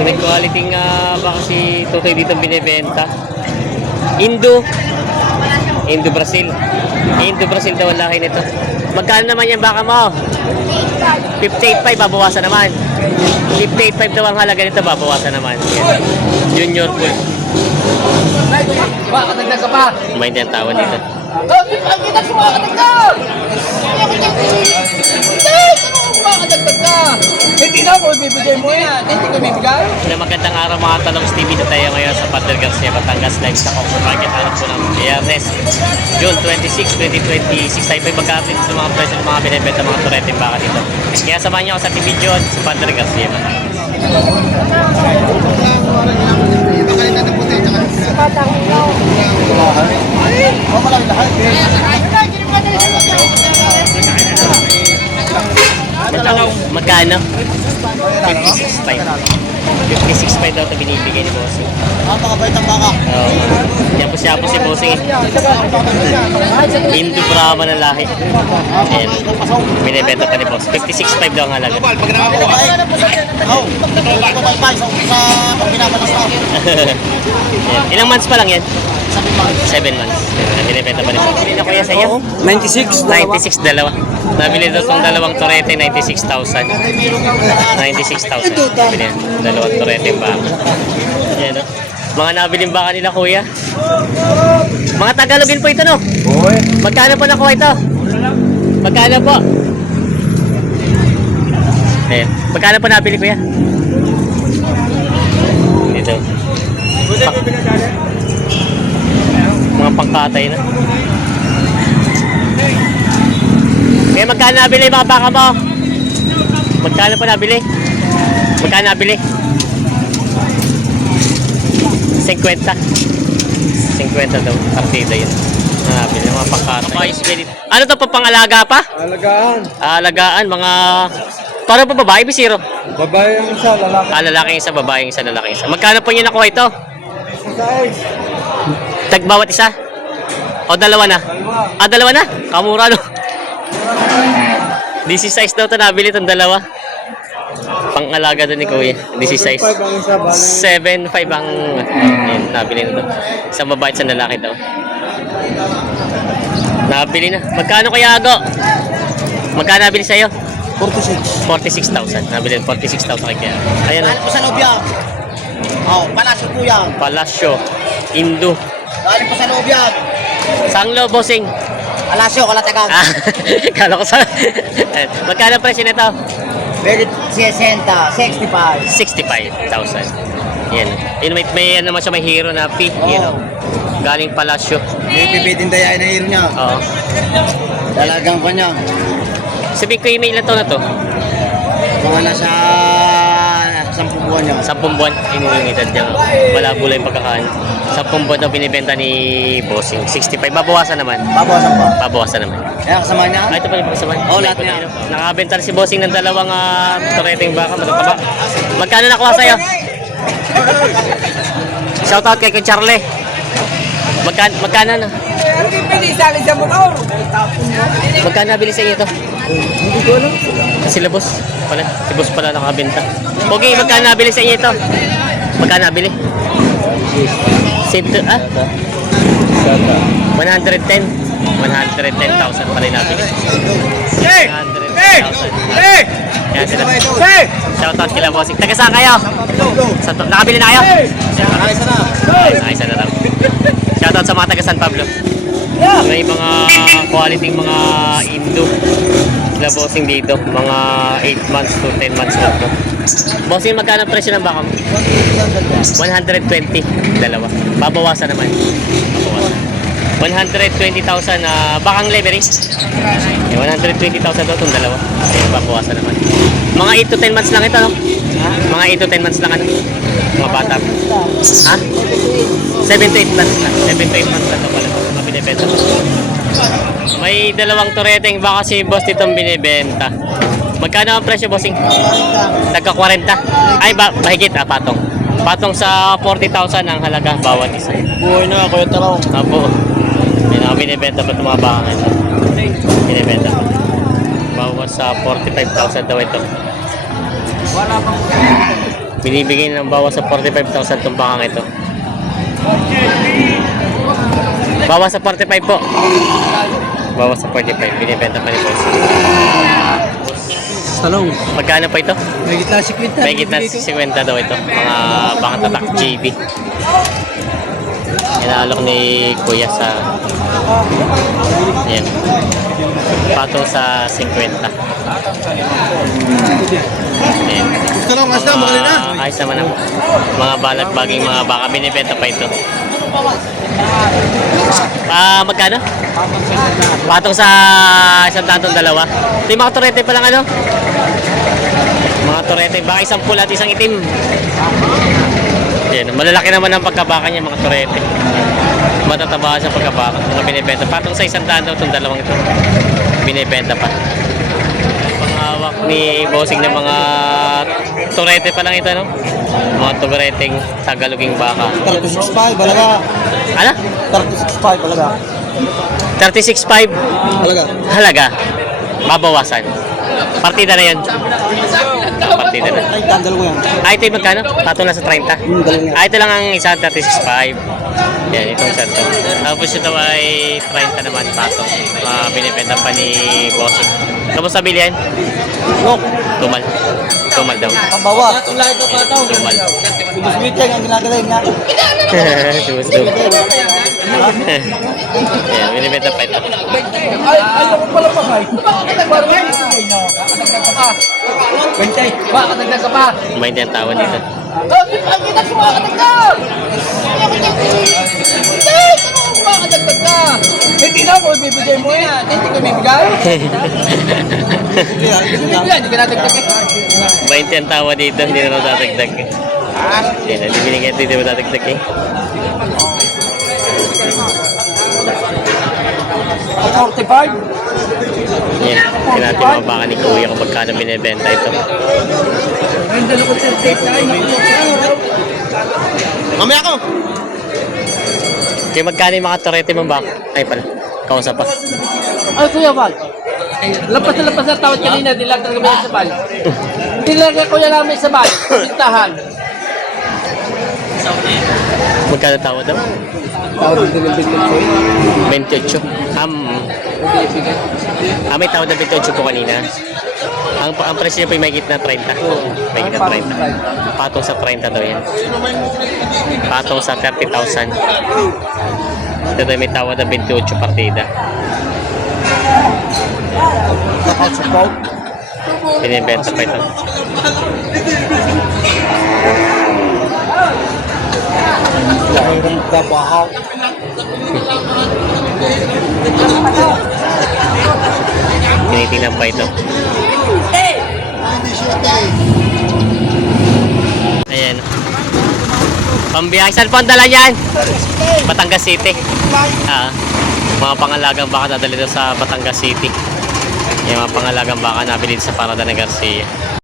May quality nga baka si Tutoy dito binibenta. Indo Brazil. Indo Brazil daw ang laki nito. Magkano naman yan baka mo? 58.5 babawasan naman. 58.5 daw ang halaga nito, babawasan naman. Yan. Junior bull. Makakatagdag ka pa. May din ang tawad dito. Kita sumakatagdag! Makakatagdag ka! Hindi na ako ibibigay mo eh. Hindi ko ibibigay. Na magandang araw mga Talongs TV na tayo ngayon sa Padre Garcia, Batangas, live sa Oxford Market. Harap po ng ARS June 26, 2026. Tayo po'y mag-update sa mga presyo ng mga binibenta mga turete baka dito. Kaya samahan nyo ako sa ating video sa Padre Garcia. Magkano? 56.5. 56.5 daw ito binibigay ni Bossing. Napakabait ang baka. Yan po siya po si Bossing. Indo Brahma na lahi. Ayan. Binibenta pa ni Boss. 56.5 daw ang halaga. Pag nakakuha. Ilang months pa lang yan? 7 months. Binibenta pa ni Boss. Hindi na kuya sa iyo? 96. 96 dalawa. Nabili daw itong dalawang turete, 96,000. 96,000. Nabili yan. Dalawang turete ba? Yan o. Mga nabiling baka nila kuya. Mga Tagalogin po ito no? Magkano po nakuha ito? Magkano po? Ayan. Magkano po nabili kuya? Dito. Mga pangkatay na. Kaya magkano nabili mga baka mo? Magkano po nabili? Magkano nabili? 50. 50 daw. Partida yun. Nabili mga pangkatay. Ano to pa pangalaga pa? Alagaan. Alagaan. Mga... Para pa babae, bisiro? Babae ang isa, lalaki. Lalaki isa, babae isa, lalaki isa. Magkano po nyo nakuha ito? Tag bawat isa? O dalawa na? Dalawa na? Kamura no? 16 daw ito nabili itong dalawa. Pang-alaga doon ni Kuya. 16. 7.5 ang nabili nito. Isang babae at isang lalaki daw. Nabili na. Magkano kaya Ago? Magkano nabili sa'yo? 46,000. Nabili 46,000 kaya. Ayan na. Galing po sa loob yan. Palasyo po yan. Palasyo. Indo. Galing po sa loob yan. Saan lo, bossing? Palasyo, Kalatagan. Kala ko sa... Magkano presyo nito? Very 60, 65. 65,000. Yan. Yun, may ano naman siya, may hero na P. Hero. Galing Palasyo. May pipitin dayain na hero niya. Oo. Dalagang ko niya. Sabihin ko yung may ilan taon na to? Mga nasa 10 buwan niya. 10 buwan. Yung edad niya. Malabo lang yung pagkakaan. 10 buwan daw binibenta ni Bossing. 65. Babawasan naman. Babawasan pa. Babawasan naman. Kaya kasama niya. Ito pa yung pagkasaman. Oo, lahat niya. Nakabenta na si Bossing ng dalawang tureteng baka. Matutaba. Magkano nakuha sa'yo? Shoutout kay Kuya Charlie. Magkano na? Magkano nabili sa inyo ito? Hindi ko alam. Sila boss pala. Si boss pala nakabenta. Okay, magkano nabili sa inyo ito? Magkano nabili? Save to, 110. 110,000 pala yung nabili. 110,000. Yan sila. Shoutout kila bossing. Taga saan kayo? Nakabili na kayo? Nakaysa na. Nakaysa na lang. Shoutout sa mga taga San Pablo. May mga quality mga Indo. Sila bossing dito. Mga 8 months to 10 months old to. Bossing, magkano ang presyo ng baka mo? 120. Dalawa. Babawasan naman. Babawasan. 120,000 bakang livery. 120,000 daw itong dalawa. Ayan, babawasan naman. Mga 8 to 10 months lang ito, no? Mga 8 to 10 months lang, ano? Mga bata. Ha? 7 to 8 months lang. 7 to 8 months lang ito pala. Mga binibenta. May dalawang tureteng baka si boss ditong binibenta. Magkano ang presyo, bossing? Tagka 40. Ay, mahigit, patong. Patong sa 40,000 ang halaga bawat isa. Buhay na, Kuya Tarong. Apo. May binibenta pa itong mga baka ngayon. Binibenta pa. Bawat sa 45,000 daw ito. Binibigay ng bawas sa 45,000 itong bakang ito. Bawas sa 45 po. Bawas sa 45. Binibenta pa ni boss. Talong. Magkano po ito? May gitna si Quinta. May gitna 50 daw ito. Mga bakang tatak JB. Inaalok ni Kuya sa yan. Patong sa 50. Ayan. Talong, asa mo kanina? Ayos naman ako. Mga balagbaging mga baka binibenta pa ito. Magkano? Patong sa isang tatong dalawa. Ito yung mga turete pa lang ano? Mga turete. Baka isang pula at isang itim. Yan. Malalaki naman ang pagkabaka niya mga turete. Matataba sa pagkabaka. Mga binibenta. Patong sa isang tatong itong dalawang ito. Binibenta pa. Panghawak ni bossing ng mga turete pa lang ito, no? Mga tureteng tagaloging baka. 36.5, balaga. Ano? 36.5, balaga. 36.5 Balaga. halaga. Babawasan. Partida na yan. Partida na. Ay, tandal ko yan. Ito yung magkano? Patong na sa 30. Dalawa yan. Ito lang ang isa, 36.5. Yan, itong isa to. Tapos ito ay 30 naman patong. Binibenta pa ni Bossing. Tapos sabi yan? Look, Tumal. Tumal daw. pambawa. Tumal. Subusbit yan ang ginagaling niya. Sumusdum. Yan, binibenta pa ito. Ayaw ko pala pa kay. Parang ay no. Bantay. Makakadagdag ka pa. Mainit ang tawa dito. Ang kita sa makakadagdag. Makakadagdag ka. Hindi na ako ibibigay mo eh. Hindi ko ibibigay. Hindi ka nadagdag eh. Mainit ang tawa dito, hindi na dadagdag. Yan, hindi binigyan dito, hindi mo dadagdag eh. 45? Yan, natin mga baka ni Kuya kung magkano binibenta ito. Ang dala ko 38 na Mamaya ko. Kaya magkano yung mga torete mong baka? Ay pala, kausap pa. Ay, Kuya Val. Lapas na lapas na tawad kanina, dilag talaga may sa bal. Dilag na Kuya namin sa bal. Pintahan. Magkano tawad daw? Tawad din ng biglang ko. 28. May tawad na 28 po kanina. Ang presyo niya po yung may gitna 30. May gitna 30. Patong sa 30 daw yan. Patong sa 30,000. Ito daw may tawad na 28 partida. Binibenta pa ito. Lahirang trabaho. Tinitingnan pa ito. Ayan. Pambiyahe. Saan po ang dala niyan? Batangas City. Mga pangalagang baka nadali doon sa Batangas City. Yung mga pangalagang baka nabili sa Parada ng Garcia.